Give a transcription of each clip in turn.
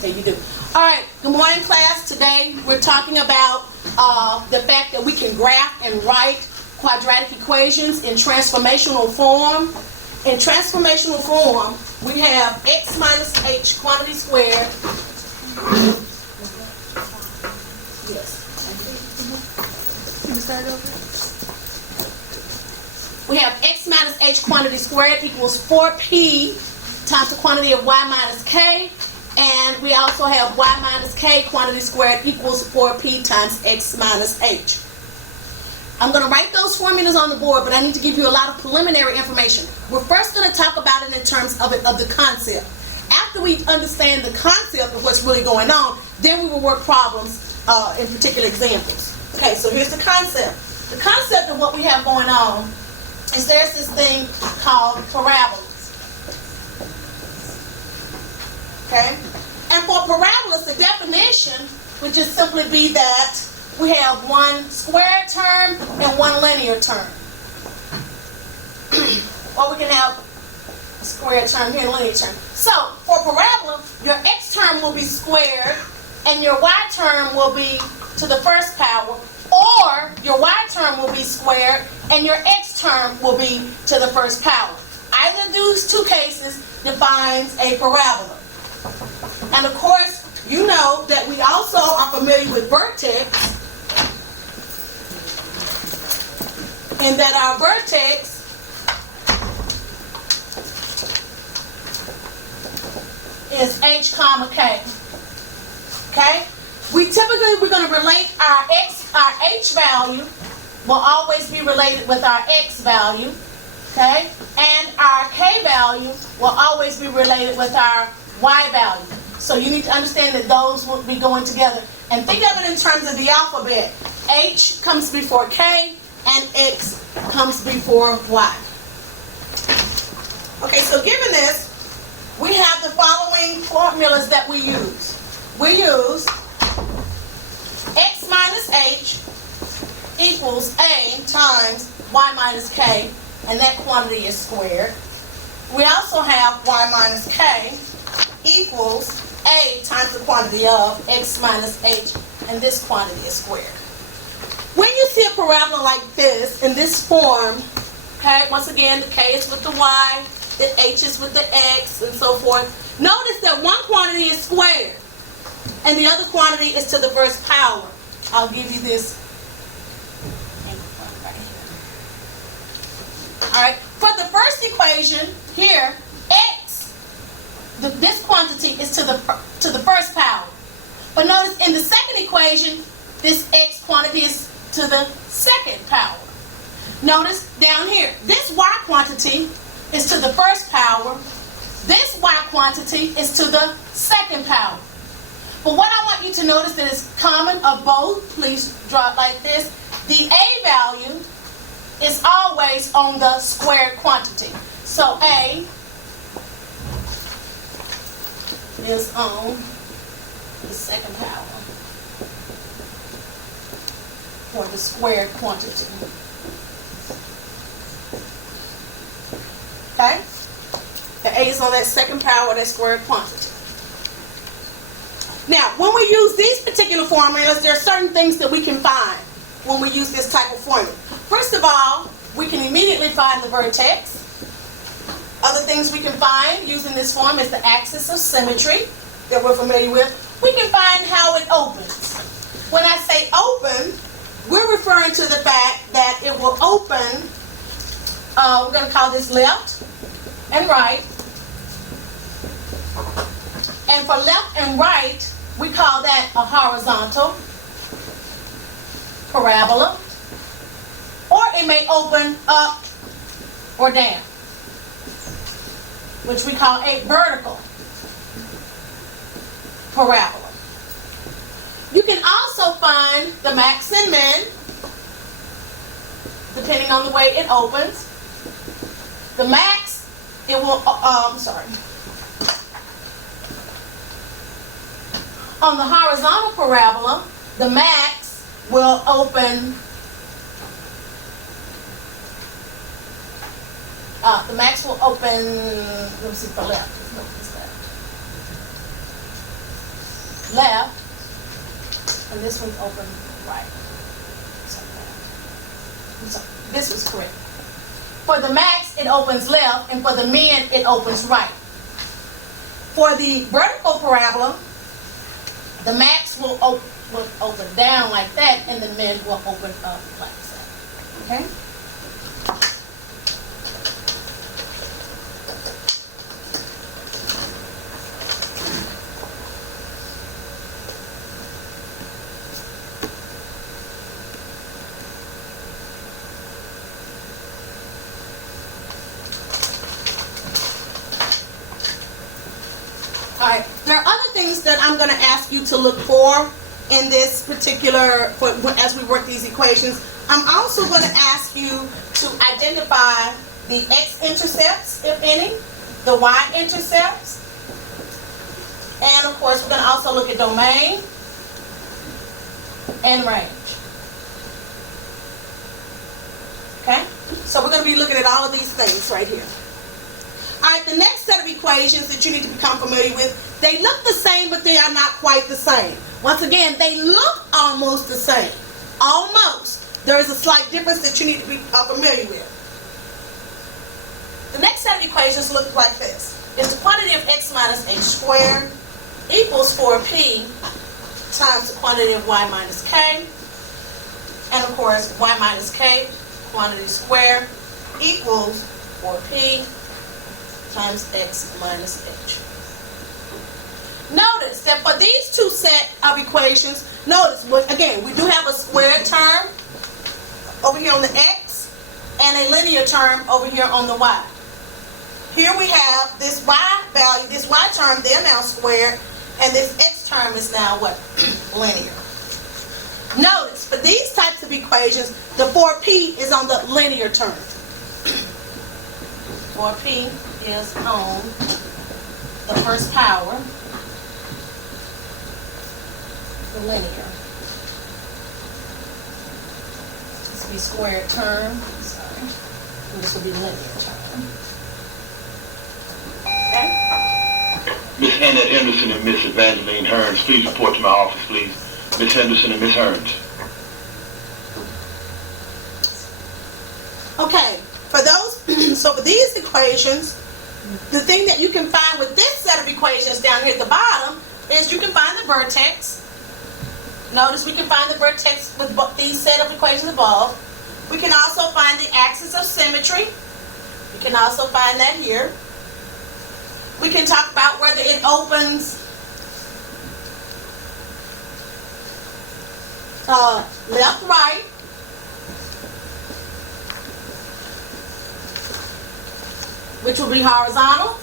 Okay, you do. All right, good morning, class. Today we're talking about the fact that we can graph and write quadratic equations in transformational form. In transformational form, we have x minus h quantity squared. Yes. Can you start over? We have x minus h quantity squared equals 4p times the quantity of y minus k. And we also have y minus k quantity squared equals 4p times x minus h. I'm going to write those formulas on the board, but I need to give you a lot of preliminary information. We're first going to talk about it in terms of the concept. After we understand the concept of what's really going on, then we will work problems in particular examples. Okay, so here's the concept. The concept of what we have going on is there's this thing called parabolas. Okay? And for parabolas, the definition would just simply be that we have one square term and one linear term. Or we can have a square term here and a linear term. So, for parabola, your x term will be squared and your y term will be to the first power, or your y term will be squared and your x term will be to the first power. Either of these two cases defines a parabola. And of course, you know that we also are familiar with vertex, and that our vertex is h comma k. Okay? We're going to relate our h value will always be related with our x value. Okay? And our k value will always be related with our y value. So you need to understand that those will be going together. And think of it in terms of the alphabet. H comes before K and X comes before Y. Okay, so given this, we have the following formulas that we use. We use X minus H equals A times Y minus K, and that quantity is squared. We also have Y minus K equals A times the quantity of x minus h, and this quantity is squared. When you see a parabola like this, in this form, okay, once again, the k is with the y, the h is with the x, and so forth. Notice that one quantity is squared, and the other quantity is to the first power. I'll give you this right here. All right, for the first equation here, this quantity is to the first power. But notice in the second equation, this x quantity is to the second power. Notice down here, this y quantity is to the first power. This y quantity is to the second power. But what I want you to notice that is common of both, please draw it like this. The a value is always on the squared quantity. So a is on the second power for the squared quantity. Okay? The A is on that second power, that squared quantity. Now, when we use these particular formulas, there are certain things that we can find when we use this type of formula. First of all, we can immediately find the vertex. Other things we can find using this form is the axis of symmetry that we're familiar with. We can find how it opens. When I say open, we're referring to the fact that it will open, we're going to call this left and right. And for left and right, we call that a horizontal parabola. Or it may open up or down, which we call a vertical parabola. You can also find the max and min, depending on the way it opens. The max, it will, on the horizontal parabola, the max will open, let me see for left. left, and this one's open right. So this was correct. For the max, it opens left, and for the min, it opens right. For the vertical parabola, the max will open down like that, and the min will open up like that. Okay? All right, there are other things that I'm going to ask you to look for in this particular, as we work these equations. I'm also going to ask you to identify the x-intercepts, if any, the y-intercepts, and of course we're going to also look at domain and range. Okay, so we're going to be looking at all of these things right here. All right, the next set of equations that you need to become familiar with, they look the same, but they are not quite the same. Once again, they look almost the same. Almost. There is a slight difference that you need to be familiar with. The next set of equations look like this. Is the quantity of x minus h squared equals 4p times the quantity of y minus k. And of course, y minus k, quantity squared, equals 4p times x minus h. Notice that for these two set of equations, notice, again, we do have a squared term over here on the x and a linear term over here on the y. Here we have this y value, this y term, they're now squared, and this x term is now what? Linear. Notice, for these types of equations, the 4p is on the linear term. 4p is on the first power, the linear. This will be squared term, sorry. And this will be linear term. Okay? Miss Annette Henderson and Miss Evangeline Hearns, please report to my office, please. Miss Henderson and Miss Hearns. Okay, for those, so for these equations, the thing that you can find with this set of equations down here at the bottom is you can find the vertex. Notice we can find the vertex with these set of equations above. We can also find the axis of symmetry. We can also find that here. We can talk about whether it opens left, right. Which will be horizontal.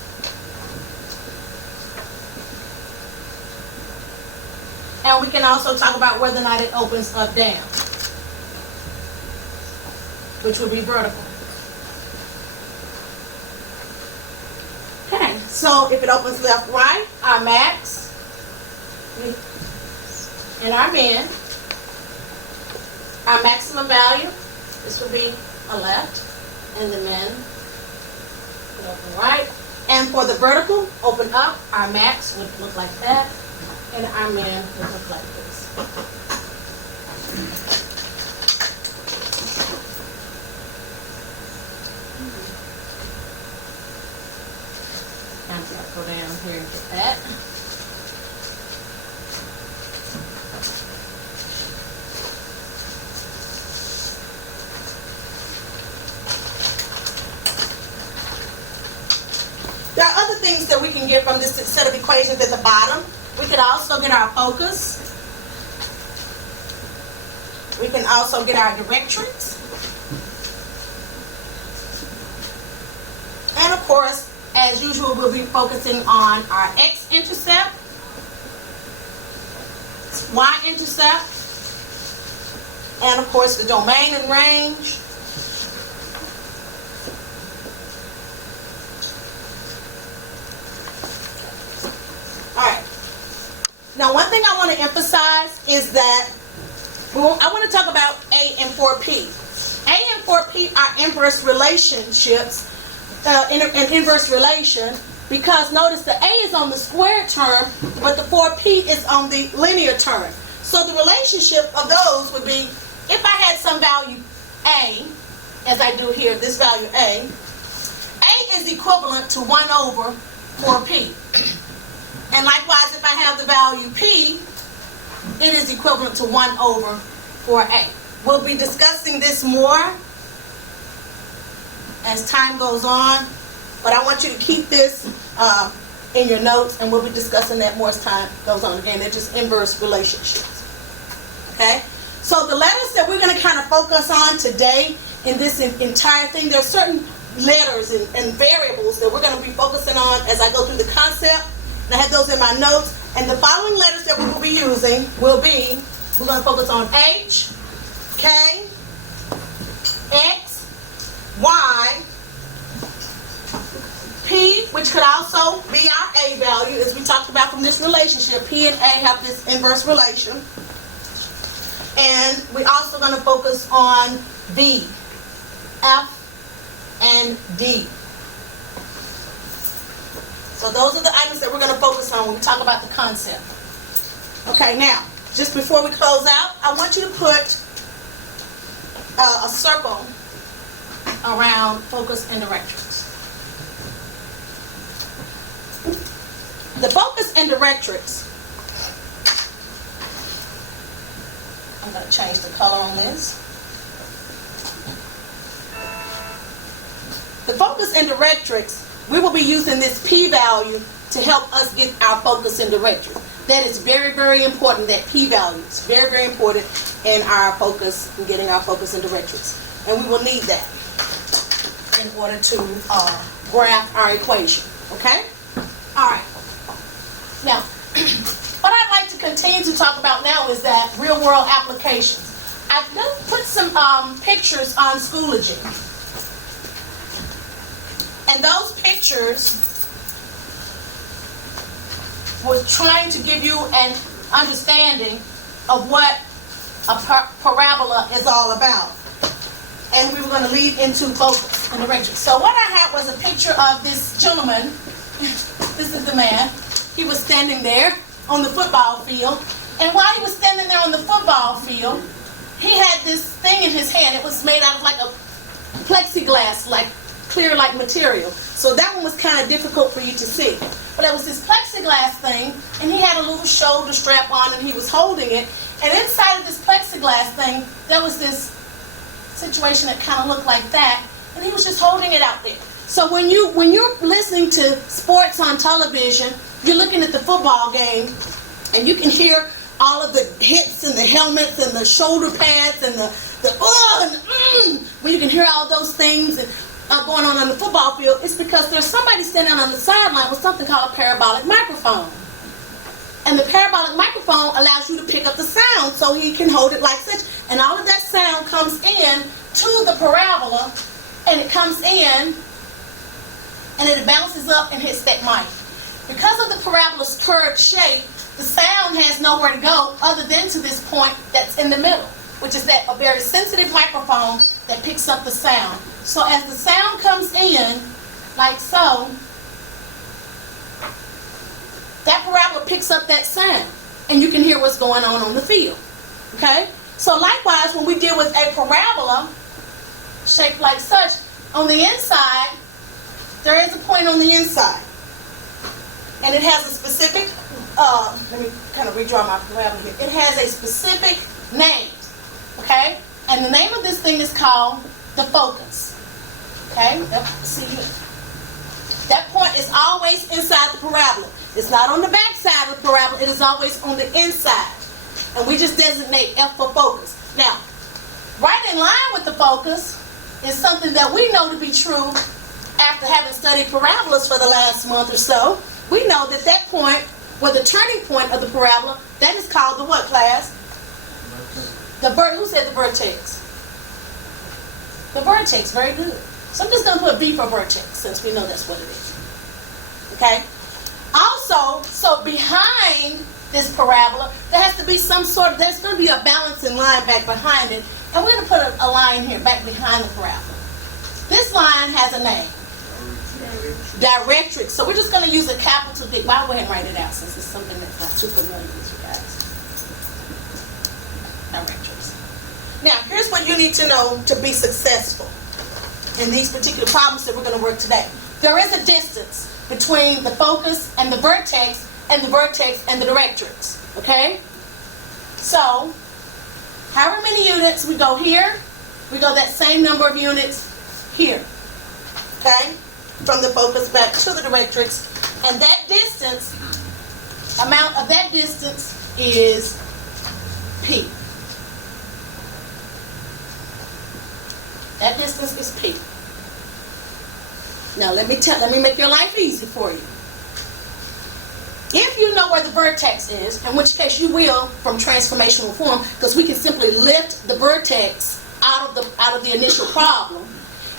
And we can also talk about whether or not it opens up, down, which would be vertical. Okay, so if it opens left, right, our max and our min, our maximum value, this would be a left, and the min would open right. And for the vertical, open up, our max would look like that, and our min would look like this. I'm going to go down here and get that. There are other things that we can get from this set of equations at the bottom. We could also get our focus. We can also get our directrix. And of course, as usual, we'll be focusing on our x-intercept, y-intercept, and of course the domain and range. Alright. Now one thing I want to emphasize is that I want to talk about A and 4P. A and 4P are inverse relationships, an inverse relation, because notice the a is on the squared term, but the 4p is on the linear term. So the relationship of those would be, if I had some value a, as I do here, this value a is equivalent to 1 over 4p. And likewise, if I have the value p, it is equivalent to 1 over 4a. We'll be discussing this more as time goes on, but I want you to keep this in your notes, and we'll be discussing that more as time goes on. Again, they're just inverse relationships. Okay? So the letters that we're going to kind of focus on today in this entire thing, there are certain letters and variables that we're going to be focusing on as I go through the concept. And I have those in my notes. And the following letters that we will be using will be, we're going to focus on H, K, X, Y, P, which could also be our A value, as we talked about from this relationship. P and A have this inverse relation. And we're also going to focus on V, F, and D. So those are the items that we're going to focus on when we talk about the concept. Okay, now, just before we close out, I want you to put a circle around focus and directrix. The focus and directrix, I'm going to change the color on this. The focus and directrix, we will be using this p-value to help us get our focus and directrix. That is very, very important, that p-value. It's very, very important in our focus, in getting our focus and directrix. And we will need that in order to graph our equation. Okay? All right. Now, what I'd like to continue to talk about now is that real-world applications. I've put some pictures on Schoology. And those pictures was trying to give you an understanding of what a parabola is all about. And we were going to lead into focus and direction. So what I had was a picture of this gentleman. This is the man. He was standing there on the football field. And while he was standing there on the football field, he had this thing in his hand. It was made out of like a plexiglass, like clear like material. So that one was kind of difficult for you to see. But it was this plexiglass thing, and he had a little shoulder strap on, and he was holding it. And inside of this plexiglass thing, there was this situation that kind of looked like that, and he was just holding it out there. So when you're listening to sports on television, you're looking at the football game, and you can hear all of the hits and the helmets and the shoulder pads and when you can hear all those things and going on the football field, it's because there's somebody standing on the sideline with something called a parabolic microphone. And the parabolic microphone allows you to pick up the sound so he can hold it like such. And all of that sound comes in to the parabola, and it comes in, and it bounces up and hits that mic. Because of the parabola's curved shape, the sound has nowhere to go other than to this point that's in the middle, which is a very sensitive microphone that picks up the sound. So as the sound comes in, like so, that parabola picks up that sound, and you can hear what's going on the field. Okay? So likewise, when we deal with a parabola shaped like such, on the inside, there is a point on the inside. And it has a specific, let me kind of redraw my parabola here. It has a specific name. Okay? And the name of this thing is called the focus. Okay? See you. That point is always inside the parabola. It's not on the back side of the parabola. It is always on the inside. And we just designate F for focus. Now, right in line with the focus is something that we know to be true after having studied parabolas for the last month or so. We know that that point, where the turning point of the parabola, that is called the what, class? Who said the vertex? The vertex, very good. So I'm just going to put V for vertex, since we know that's what it is. Okay? Also, so behind this parabola, there has to be there's going to be a balancing line back behind it. And we're going to put a line here, back behind the parabola. This line has a name. directrix. So we're just going to use a capital D. Well, I'll go ahead and write it out since it's something that's not too familiar with you guys. Directrix. Now, here's what you need to know to be successful in these particular problems that we're going to work today. There is a distance between the focus and the vertex and the vertex and the directrix. Okay? So, however many units we go here, we go that same number of units here. Okay? From the focus back to the directrix. And that distance, amount of that distance is P. That distance is P. Now let me make your life easy for you. If you know where the vertex is, in which case you will from transformational form, because we can simply lift the vertex out of the initial problem.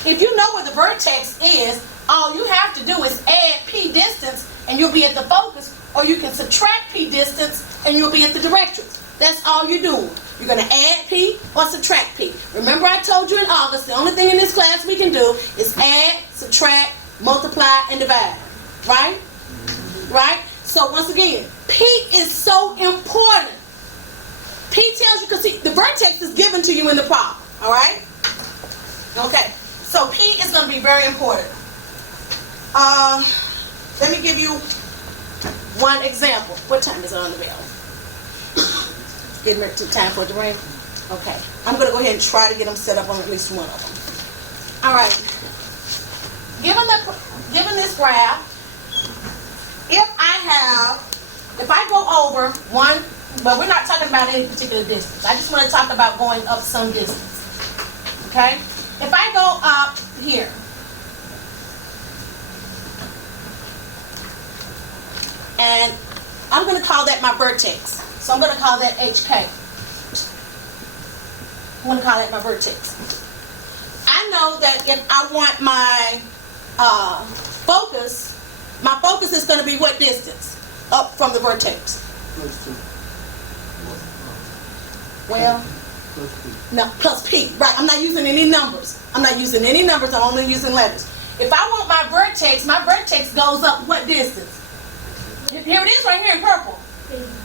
If you know where the vertex is, all you have to do is add P distance and you'll be at the focus, or you can subtract P distance and you'll be at the directrix. That's all you're doing. You're going to add P or subtract P. Remember I told you in August, the only thing in this class we can do is add, subtract, multiply, and divide. Right? Right? So once again, P is so important. P tells you, because the vertex is given to you in the problem. All right? Okay. So P is going to be very important. Let me give you one example. What time is it on the bell? Getting ready to time for it to ring? Okay. I'm going to go ahead and try to get them set up on at least one of them. All right. Given this graph, if I go over one, but we're not talking about any particular distance. I just want to talk about going up some distance. Okay? If I go up here, and I'm going to call that my vertex. So I'm going to call that HK. I'm going to call that my vertex. I know that if I want my focus is going to be what distance? Up from the vertex. Well, no, plus P. Right, I'm not using any numbers. I'm only using letters. If I want my vertex goes up what distance? Here it is right here in purple.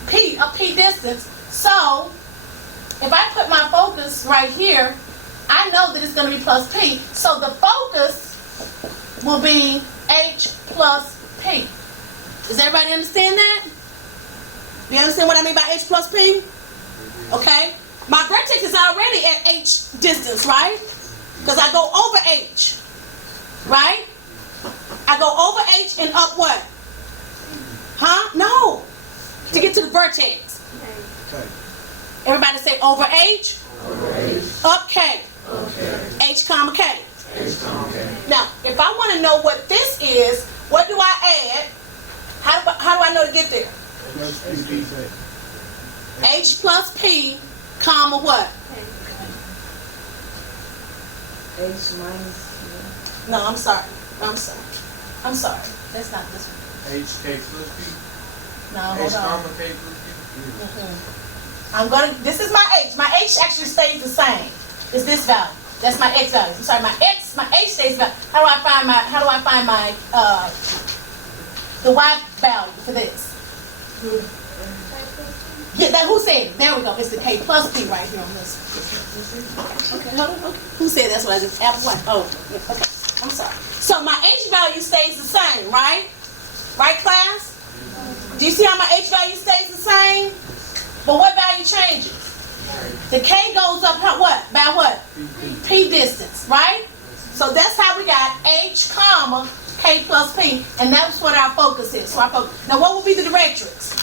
P, a P distance. So, if I put my focus right here, I know that it's going to be plus P. So the focus will be H plus P. Does everybody understand that? Do you understand what I mean by H plus P? Okay. My vertex is already at H distance, right? Because I go over H. Right? I go over H and up what? Huh? No. To get to the vertex. Okay. Everybody say over H. Over H. Up K. Okay. H comma K. H comma K. Now, if I want to know what this is, what do I add? How do I know to get there? H plus P, comma what? H minus. No, I'm sorry. That's not this one. HK plus P. No, H hold on. comma K plus P. This is my H. My H actually stays the same. It's this value. That's my X value. I'm sorry, my H stays the value. How do I find my the Y value for this? Yeah, who said it? There we go. It's the K plus P right here on this. Okay, hold on. Okay. Who said that's what I just asked? What? Oh, yeah, okay. I'm sorry. So my H value stays the same, right? Right, class? Do you see how my H value stays the same? But what value changes? The K goes up what? By what? P distance, right? So that's how we got H comma K plus P, and that's what our focus is. So our focus. Now what will be the directrix?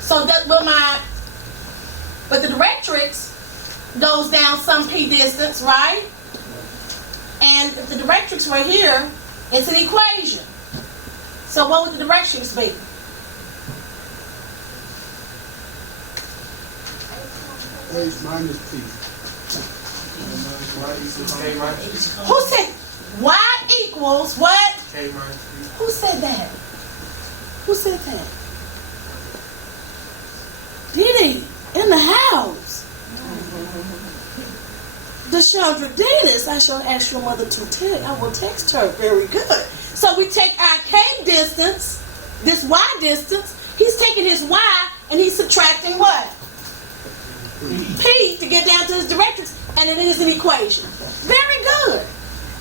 So that will but the directrix goes down some P distance, right? And if the directrix were here, it's an equation. So what would the directrix be? H minus P. K minus P. Who said Y equals what? K minus P. Who said that? Who said that? Did he? In the house. The Chandra Dennis, I shall ask your mother to tell. I will text her. Very good. So we take our K distance, this Y distance. He's taking his Y and he's subtracting what? P to get down to his directions, and it is an equation. Very good.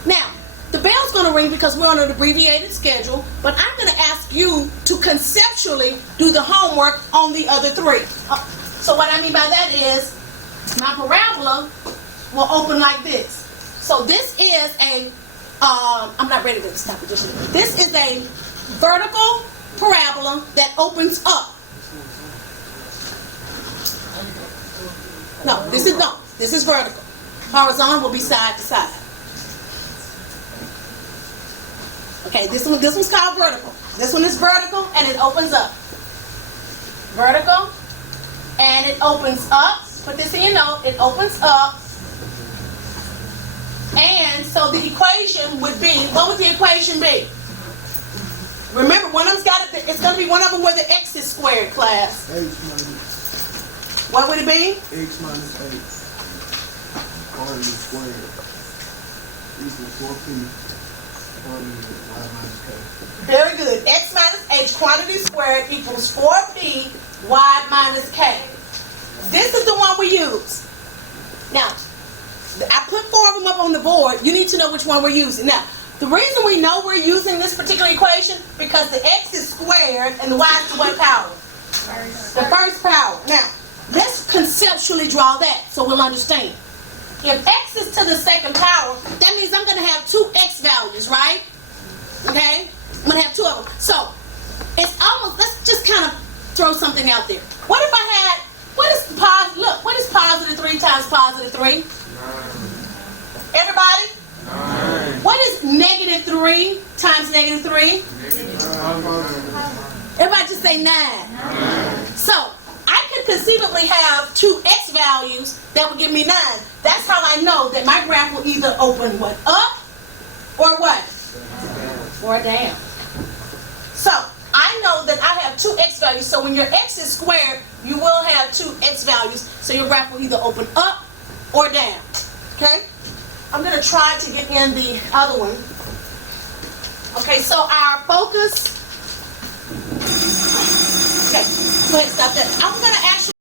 Now, the bell's going to ring because we're on an abbreviated schedule, but I'm going to ask you to conceptually do the homework on the other three. So what I mean by that is my parabola will open like this. So this is a, I'm not ready to stop it just yet. This is a vertical parabola that opens up. No, this is vertical. Horizontal will be side to side. Okay, this one's called vertical. This one is vertical and it opens up. Vertical and it opens up. Put this in your note. It opens up. And so the equation would be, what would the equation be? Remember, one of them's got it. It's going to be one of them where the x is squared, class. H minus, What would it be? X minus 8. Quantity squared. Equals 4P. Quantity Y minus K. Very good. X minus h, quantity squared, equals 4p y minus k. This is the one we use. Now, I put 4 of them up on the board. You need to know which one we're using. Now, the reason we know we're using this particular equation, because the x is squared and the y is the what power? The first power. Now, let's conceptually draw that so we'll understand. If x is to the second power, that means I'm going to have 2 x values, right? Okay? I'm going to have 2 of them. So, it's almost, let's just kind of throw something out there. What if I had, what is positive 3 times positive 3? 9. Everybody? 9. What is negative 3 times negative 3? Everybody just say 9. 9. So, I could conceivably have 2 x values that would give me 9. That's how I know that my graph will either open what? Up or what? Or down. So, I know that I have 2 x values. So when your x is squared, you will have 2 x values. So your graph will either open up or down. Okay? I'm going to try to get in the other one. Okay, so our focus. Okay, go ahead and stop that. I'm going to actually